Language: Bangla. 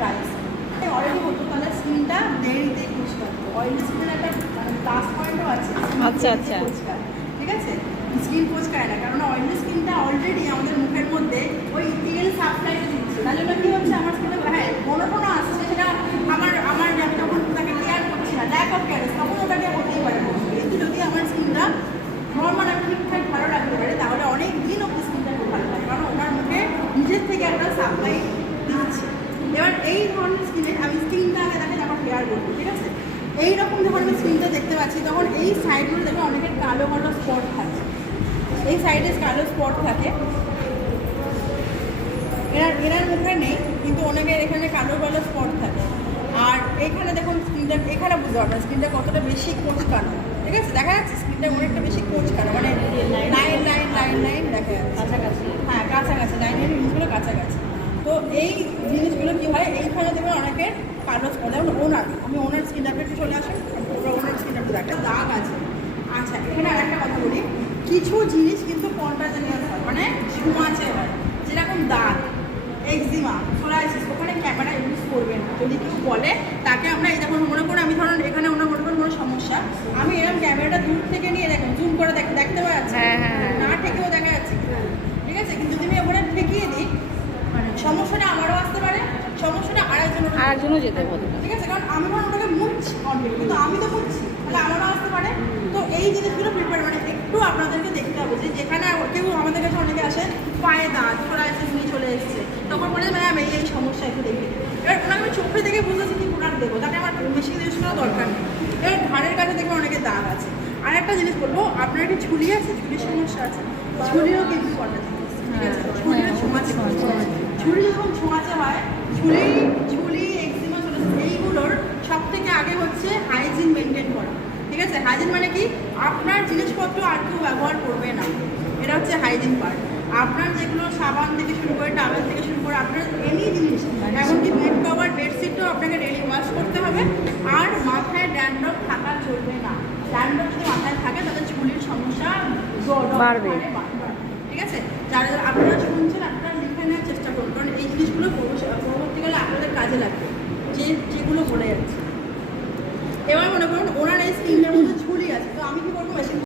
Dry skin. অয়েলি হতো তাহলে স্কিনটা দেরিতে পরিষ্কার হতো। অয়েলি স্কিনের একটা প্লাস পয়েন্টও আছে, আচ্ছা আচ্ছা, ঠিক আছে? স্কিন পরিষ্কার না, কারণ অয়েলি স্কিনটা অলরেডি আমাদের মুখের মধ্যে ওই তেল সাপ্লাই দিচ্ছে, তার জন্য কী হচ্ছে আমার স্কিনে হ্যাঁ কোনো কোনো আসছে, সেটা আমার আমার আমি যখন তাকে কেয়ার করছি না, ল্যাক অফ কেয়ার, তখন ওটাকে হতেই পারে। কিন্তু যদি আমার স্কিনটা নর্মাল একটা ঠিকঠাক ভালো রাখতে পারে তাহলে অনেক দিন অব্দি স্কিনটা খুব ভালো লাগে, কারণ ওনার মুখে নিজের থেকে একটা সাপ্লাই দিচ্ছে। এবার এই ধরনের স্কিনে আমি স্কিনটা আগে তাকে যখন কেয়ার করবো, ঠিক আছে, এইরকম যখন আমি স্কিনটা দেখতে পাচ্ছি তখন এই সাইডগুলো দেখে অনেকের কালো কালো স্পট থাকে, এই সাইডে কালো স্পট থাকে, এনার মুখে নেই কিন্তু অনেকের এখানে কালো কালো স্পট থাকে। আর এখানে দেখুন স্কিনটা, এখানে বুঝতে পারবেন স্কিনটা কতটা বেশি কোঁচকানো, ঠিক আছে, দেখা যাচ্ছে স্কিনটা অনেকটা বেশি কোঁচকানো, মানে লাইন লাইন লাইন লাইন দেখা যাচ্ছে কাছাকাছি, হ্যাঁ কাছাকাছি লাইনের জিনিসগুলো কাছাকাছি। তো এই জিনিসগুলো কী হয়, এইখানে দেখবেন অনেকের কালো স্পট, যেমন ওনার, আমি ওনার স্কিনটা একটু চলে আসেন, ওনার স্কিনটা একটু একটা দাগ আছে। আচ্ছা এখানে আর একটা কথা বলি, কিছু জিনিস কিন্তু কন্টাজিনিয়াস হয়, মানে ছোঁয়াচে হয়, যেরকম দাগ, এক্সিমা, সোরাইসিস, ওখানে ক্যামেরা ইউজ করবেন না। যদি কেউ বলে তাকে আমরা এই দেখুন, মনে করুন আমি ধরুন এখানে ওনার মনে করুন কোনো সমস্যা, আমি এরকম ক্যামেরাটা দূর থেকে নিয়ে দেখুন জুম করে দেখতে পাওয়া যাচ্ছে, না ঠেকেও দেখা যাচ্ছে, ঠিক আছে, কিন্তু যদি আমি ওখানে ঠেকিয়ে দিই সমস্যাটা আমারও আসতে পারে, সমস্যাটা আরেকজনও যেতে পারে, ঠিক আছে, কারণ আমি ধরুন ওটাকে মুছছি অলরেডি, কিন্তু আমি তো মুছছি, তাহলে আমারও আসতে পারে। তো এই জিনিসগুলো প্রিপেয়ার মানে একটু আপনাদেরকে দেখতে হবে যে যেখানে কেউ আমাদের কাছে অনেকে আসে পায়ে দাঁত সোরাইসিস নিয়ে চলে এসছে, তখন বলে ম্যাম এই সমস্যা একটু দেখে, এবার ওনাকে আমি চোখে দেখে বুঝতেছি কি প্রোডাক্ট দেবো, তাকে আমার বেশি জিনিস করার দরকার নেই। এবার ঘাড়ের কাছে দেখবে অনেকে দাগ আছে। আর একটা জিনিস বলবো, আপনার একটি ঝুলি আছে, ঝুলির সমস্যা আছে, ঝুলিও কিন্তু কটা জিনিস, ঠিক আছে, ঝুলিও ছোঁয়াচে, ঝুলি যখন ছোঁয়াচে হয়, ঝুলি এক্সিমা এইগুলোর সব থেকে আগে হচ্ছে হাইজিন মেনটেন করা, ঠিক আছে। হাইজিন মানে কি, আপনার জিনিসপত্র আর কেউ ব্যবহার করবে না, এটা হচ্ছে হাইজিন পার্ট। আপনার যেগুলো সাবান থেকে শুরু করে, টাওয়েল থেকে শুরু করে, আপনার এনি জিনিস, এমনকি বেড কভার, বেডশিটও আপনাকে ডেলি ওয়াশ করতে হবে। আর মাথায় ড্যান্ড্রফ থাকা চলবে না, ড্যান্ড্রফ যদি মাথায় থাকে তাদের ঝুলির সমস্যা বাড়বে, ঠিক আছে। যারা আপনারা শুনছেন আপনারা লিখে নেওয়ার চেষ্টা করুন, কারণ এই জিনিসগুলো পরবর্তীকালে আপনাদের কাজে লাগবে, যেগুলো বলে যাচ্ছে। এবার মনে করুন ওনার এই স্কিনের মধ্যে ঝুলি আছে, তো আমি কি করবো,